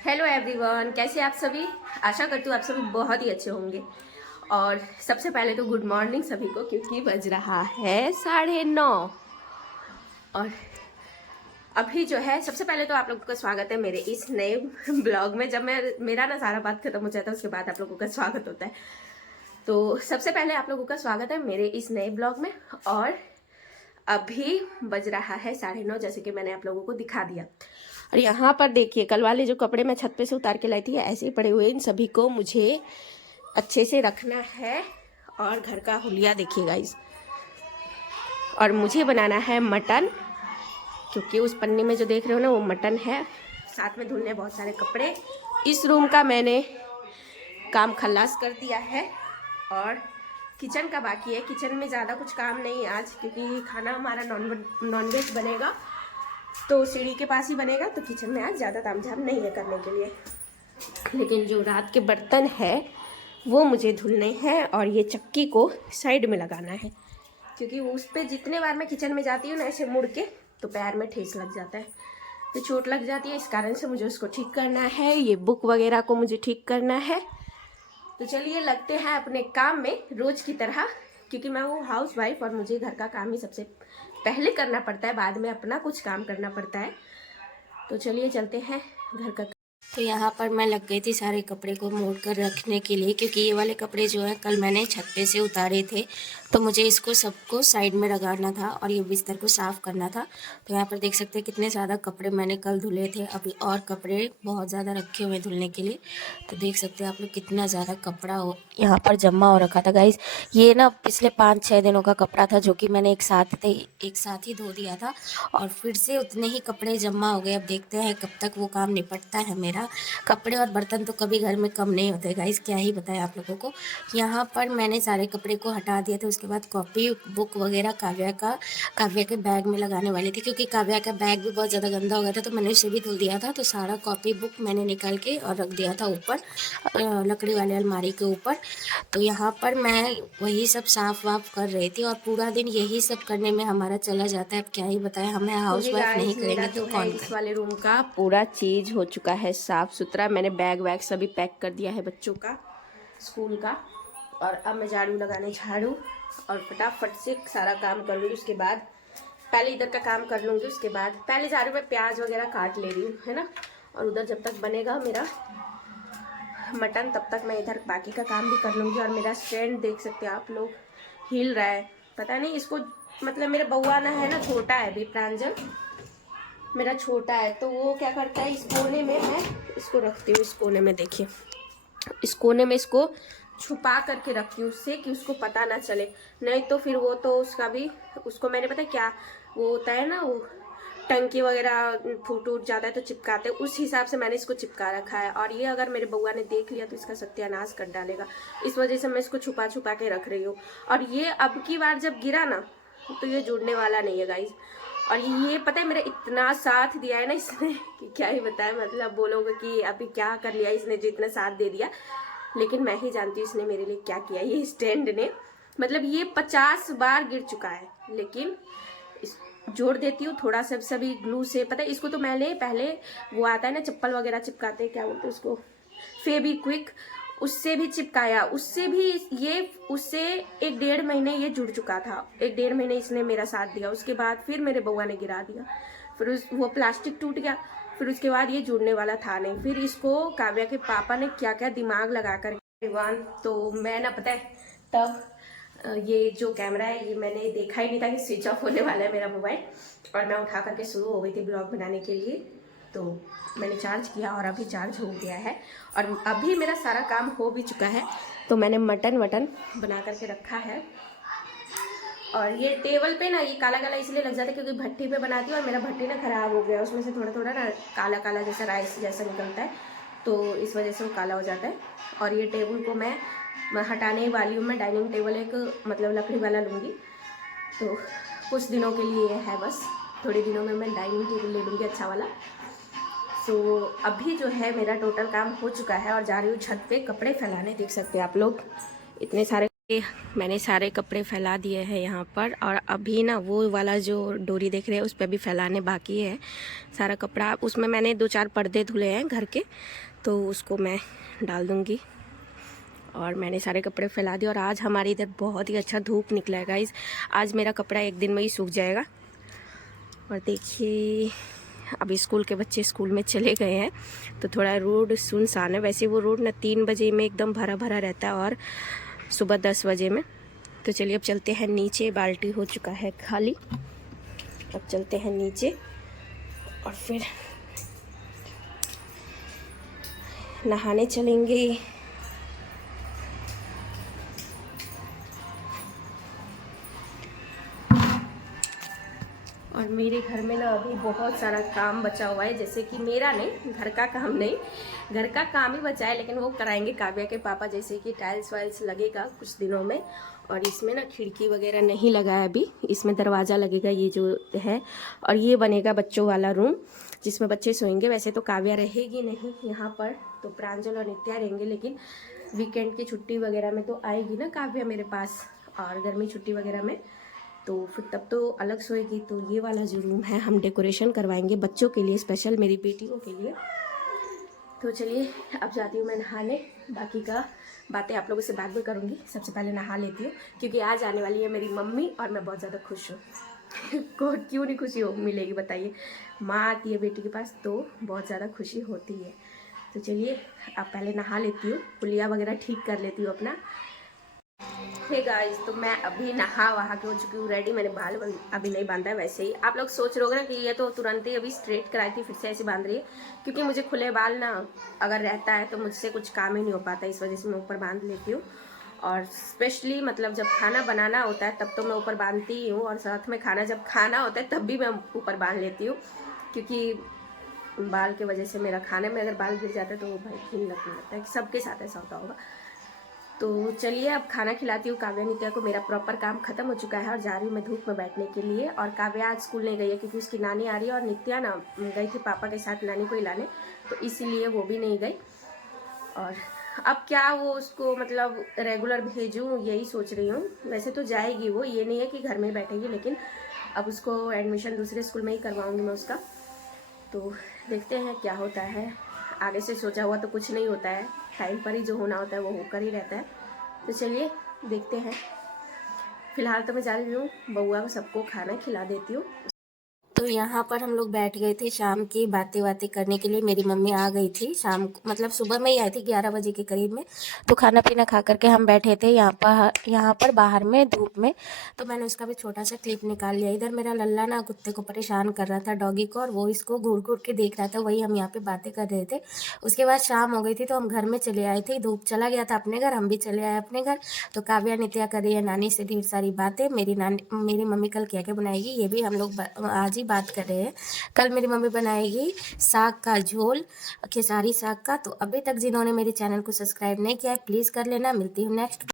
Hello everyone, कैसे आप सभी। आशा करती हूँ आप सभी बहुत ही अच्छे होंगे। और सबसे पहले तो गुड मॉर्निंग सभी को, क्योंकि बज रहा है 9:30। और अभी जो है सबसे पहले तो आप लोगों का स्वागत है मेरे इस नए ब्लॉग में। जब मेरा ना सारा बात खत्म हो जाता है उसके बाद आप लोगों का स्वागत होता है। तो सबसे पहले आप लोगों का स्वागत है मेरे इस नए ब्लॉग में। और अभी बज रहा है 9:30, जैसे कि मैंने आप लोगों को दिखा दिया। और यहाँ पर देखिए, कल वाले जो कपड़े मैं छत पे से उतार के लाई थी ऐसे ही पड़े हुए, इन सभी को मुझे अच्छे से रखना है। और घर का हुलिया देखिए गाइस। और मुझे बनाना है मटन, क्योंकि उस पन्नी में जो देख रहे हो ना वो मटन है। साथ में धुलने बहुत सारे कपड़े। इस रूम का मैंने काम खल्लास कर दिया है और किचन का बाकी है। किचन में ज़्यादा कुछ काम नहीं है आज, क्योंकि खाना हमारा नॉनवेज बनेगा तो सीढ़ी के पास ही बनेगा। तो किचन में आज ज़्यादा तामझाम नहीं है करने के लिए। लेकिन जो रात के बर्तन है वो मुझे धुलने हैं और ये चक्की को साइड में लगाना है, क्योंकि उस पर जितने बार मैं किचन में जाती हूँ ना ऐसे मुड़ के, तो पैर में ठेस लग जाता है, तो चोट लग जाती है। इस कारण से मुझे उसको ठीक करना है। ये बुक वगैरह को मुझे ठीक करना है। तो चलिए लगते हैं अपने काम में रोज़ की तरह, क्योंकि मैं हूँ हाउस वाइफ और मुझे घर का काम ही सबसे पहले करना पड़ता है, बाद में अपना कुछ काम करना पड़ता है। तो चलिए चलते हैं घर का। तो यहाँ पर मैं लग गई थी सारे कपड़े को मोड़ कर रखने के लिए, क्योंकि ये वाले कपड़े जो है कल मैंने छत पे से उतारे थे, तो मुझे इसको सबको साइड में लगाना था और ये बिस्तर को साफ़ करना था। तो यहाँ पर देख सकते हैं कितने ज़्यादा कपड़े मैंने कल धुले थे। अभी और कपड़े बहुत ज़्यादा रखे हुए धुलने के लिए। तो देख सकते हैं आप लोग कितना ज़्यादा कपड़ा हो यहाँ पर जमा हो रखा था गाइस। ये ना पिछले 5-6 दिनों का कपड़ा था, जो कि मैंने एक साथ ही धो दिया था और फिर से उतने ही कपड़े जमा हो गए। अब देखते हैं कब तक वो काम निपटता है मेरा। कपड़े और बर्तन तो कभी घर में कम नहीं होते गाइस, क्या ही बताएं आप लोगों को। यहाँ पर मैंने सारे कपड़े को हटा दिया था। उसके बाद कॉपी बुक वगैरह काव्या के बैग में लगाने वाली थी, क्योंकि काव्या का बैग भी बहुत ज़्यादा गंदा हो गया था, तो मैंने उसे भी धुल दिया था। तो सारा कॉपी बुक मैंने निकाल के और रख दिया था ऊपर लकड़ी वाले अलमारी के ऊपर। तो यहाँ पर मैं वही सब साफ वाफ कर रही थी और पूरा दिन यही सब करने में हमारा चला जाता है। अब क्या ही बताएं, हमें हाउस वाइफ नहीं करेंगे तो कौन। इस वाले रूम का पूरा चीज़ हो चुका है साफ सुथरा। मैंने बैग वैग सभी पैक कर दिया है बच्चों का स्कूल का। और अब मैं झाड़ू और फटाफट से सारा काम कर लूँगी। उसके बाद पहले इधर का काम कर लूँगी, उसके बाद पहले झाड़ू में प्याज वगैरह काट ले रही हूँ, है ना। और उधर जब तक बनेगा मेरा मटन तब तक मैं इधर बाकी का काम भी कर लूँगी। और मेरा स्टैंड देख सकते हैं आप लोग, हिल रहा है, पता नहीं इसको, मतलब मेरा बउआ ना है ना, छोटा है अभी, प्रांजल मेरा छोटा है, तो वो क्या करता है, इस कोने में मैं इसको रखती हूँ। इस कोने में देखिए, इस कोने में इसको छुपा करके रखती हूँ उससे, कि उसको पता ना चले। नहीं तो फिर वो तो उसका भी, उसको मैंने पता है क्या वो होता है ना, वो टंकी वगैरह फूट उठ जाता है तो चिपकाते हैं, उस हिसाब से मैंने इसको चिपका रखा है। और ये अगर मेरे बउआ ने देख लिया तो इसका सत्यानाश कर डालेगा, इस वजह से मैं इसको छुपा छुपा के रख रही हूँ। और ये अब की बार जब गिरा ना तो ये जुड़ने वाला नहीं है गाइज। और ये पता है मेरा इतना साथ दिया है ना इसने कि क्या ही बताए। मतलब बोलोगे कि अभी क्या कर लिया इसने जो इतना साथ दे दिया, लेकिन मैं ही जानती हूँ इसने मेरे लिए क्या किया। ये स्टैंड ने, मतलब ये 50 बार गिर चुका है, लेकिन जोड़ देती हूँ थोड़ा सा सभी ग्लू से। पता है इसको तो मैंने पहले वो आता है ना चप्पल वगैरह चिपकाते, क्या बोलते हैं उसको, फेविक्विक, उससे भी चिपकाया, उससे भी ये, उससे 1-1.5 महीने ये जुड़ चुका था। 1-1.5 महीने इसने मेरा साथ दिया। उसके बाद फिर मेरे बउआ ने गिरा दिया, फिर वो प्लास्टिक टूट गया, फिर उसके बाद ये जुड़ने वाला था नहीं। फिर इसको काव्या के पापा ने क्या क्या दिमाग लगा कर, तो मैं ना पता है तब ये जो कैमरा है ये मैंने देखा ही नहीं था कि स्विच ऑफ होने वाला है मेरा मोबाइल, और मैं उठा करके शुरू हो गई थी ब्लॉग बनाने के लिए। तो मैंने चार्ज किया और अभी चार्ज हो गया है और अभी मेरा सारा काम हो भी चुका है। तो मैंने मटन बना करके रखा है। और ये टेबल पे ना ये काला काला इसलिए लग जाता है क्योंकि भट्टी पे बनाती हूँ और मेरा भट्टी ना ख़राब हो गया, उसमें से थोड़ा थोड़ा ना काला काला जैसा राइस जैसा निकलता है, तो इस वजह से वो काला हो जाता है। और ये टेबल को मैं हटाने वाली हूँ। मैं डाइनिंग टेबल एक मतलब लकड़ी वाला लूँगी, तो कुछ दिनों के लिए है बस, थोड़े दिनों में मैं डाइनिंग टेबल ले लूँगी अच्छा वाला। सो अभी जो है मेरा टोटल काम हो चुका है और जा रही हूँ छत पे कपड़े फैलाने। देख सकते हैं आप लोग इतने सारे मैंने सारे कपड़े फैला दिए हैं यहाँ पर, और अभी ना वो वाला जो डोरी देख रहे हैं उस पर भी फैलाने बाकी है सारा कपड़ा। उसमें मैंने 2-4 पर्दे धुले हैं घर के, तो उसको मैं डाल दूँगी। और मैंने सारे कपड़े फैला दिए, और आज हमारे इधर बहुत ही अच्छा धूप निकला है गाइस। आज मेरा कपड़ा एक दिन में ही सूख जाएगा। और देखिए अभी स्कूल के बच्चे स्कूल में चले गए हैं, तो थोड़ा रोड सुनसान है। वैसे वो रोड ना 3 बजे में एकदम भरा भरा रहता है और सुबह 10 बजे में। तो चलिए अब चलते हैं नीचे, बाल्टी हो चुका है खाली। अब चलते हैं नीचे और फिर नहाने चलेंगे। और मेरे घर में ना अभी बहुत सारा काम बचा हुआ है, जैसे कि मेरा नहीं, घर का काम नहीं, घर का काम ही बचा है, लेकिन वो कराएंगे काव्या के पापा। जैसे कि टाइल्स वाइल्स लगेगा कुछ दिनों में, और इसमें ना खिड़की वगैरह नहीं लगा है अभी, इसमें दरवाज़ा लगेगा ये जो है। और ये बनेगा बच्चों वाला रूम जिसमें बच्चे सोएंगे। वैसे तो काव्या रहेगी नहीं यहाँ पर, तो प्रांजल और नित्या रहेंगे, लेकिन वीकेंड की छुट्टी वगैरह में तो आएगी ना काव्या मेरे पास, और गर्मी छुट्टी वगैरह में, तो फिर तब तो अलग सोएगी। तो ये वाला जो रूम है हम डेकोरेशन करवाएंगे बच्चों के लिए, स्पेशल मेरी बेटियों के लिए। तो चलिए अब जाती हूँ मैं नहाने, बाकी का बातें आप लोगों से बाद में करूँगी। सबसे पहले नहा लेती हूँ, क्योंकि आज आने वाली है मेरी मम्मी, और मैं बहुत ज़्यादा खुश हूँ। को क्यों नहीं खुशी हो मिलेगी बताइए। माँ आती है बेटी के पास तो बहुत ज़्यादा खुशी होती है। तो चलिए अब पहले नहा लेती हूँ, पुलिया वगैरह ठीक कर लेती हूँ अपना। हे गाइस, तो मैं अभी नहा वहा के हो चुकी हूँ रेडी। मैंने बाल अभी नहीं बांधा है। वैसे ही आप लोग सोच रहे होगे ना कि ये तो तुरंत ही अभी स्ट्रेट कराई थी फिर से ऐसे बांध रही है, क्योंकि मुझे खुले बाल ना अगर रहता है तो मुझसे कुछ काम ही नहीं हो पाता, इस वजह से मैं ऊपर बांध लेती हूँ। और स्पेशली मतलब जब खाना बनाना होता है तब तो मैं ऊपर बांधती ही हूँ, और साथ में खाना जब खाना होता है तब भी मैं ऊपर बांध लेती हूँ, क्योंकि बाल के वजह से मेरा खाने में अगर बाल गिर जाता है तो वो भाई खिल लगने लगता है, कि सबके साथ ऐसा होता होगा। तो चलिए अब खाना खिलाती हूँ काव्या नित्या को। मेरा प्रॉपर काम खत्म हो चुका है और जा रही हूँ मैं धूप में बैठने के लिए। और काव्या आज स्कूल नहीं गई है क्योंकि उसकी नानी आ रही है, और नित्या ना गई थी पापा के साथ नानी को लाने, तो इसीलिए वो भी नहीं गई। और अब क्या वो उसको मतलब रेगुलर भेजूँ यही सोच रही हूँ। वैसे तो जाएगी वो, ये नहीं है कि घर में बैठेगी, लेकिन अब उसको एडमिशन दूसरे स्कूल में ही करवाऊँगी मैं उसका। तो देखते हैं क्या होता है। आगे से सोचा हुआ तो कुछ नहीं होता है, टाइम पर ही जो होना होता है वो होकर ही रहता है। तो चलिए देखते हैं। फिलहाल तो मैं जा रही हूँ, बउआ को सबको खाना खिला देती हूँ। तो यहाँ पर हम लोग बैठ गए थे शाम की बातें करने के लिए। मेरी मम्मी आ गई थी शाम को, मतलब सुबह में ही आई थी 11 बजे के करीब में। तो खाना पीना खा करके हम बैठे थे यहाँ पर बाहर में धूप में। तो मैंने उसका भी छोटा सा क्लिप निकाल लिया। इधर मेरा लल्ला ना कुत्ते को परेशान कर रहा था, डॉगी को, और वो इसको घूर घूर के देख रहा था। वही हम यहाँ पे बातें कर रहे थे। उसके बाद शाम हो गई थी तो हम घर में चले आए थे। धूप चला गया था अपने घर, हम भी चले आए अपने घर। तो काव्या नित्या कर रही है नानी से ढेर सारी बातें। मेरी मम्मी कल क्या क्या बनाएगी ये भी हम लोग आज ही बात कर रहे हैं। कल मेरी मम्मी बनाएगी साग का झोल, खेसारी साग का। तो अभी तक जिन्होंने मेरे चैनल को सब्सक्राइब नहीं किया है प्लीज़ कर लेना। मिलती हूँ नेक्स्ट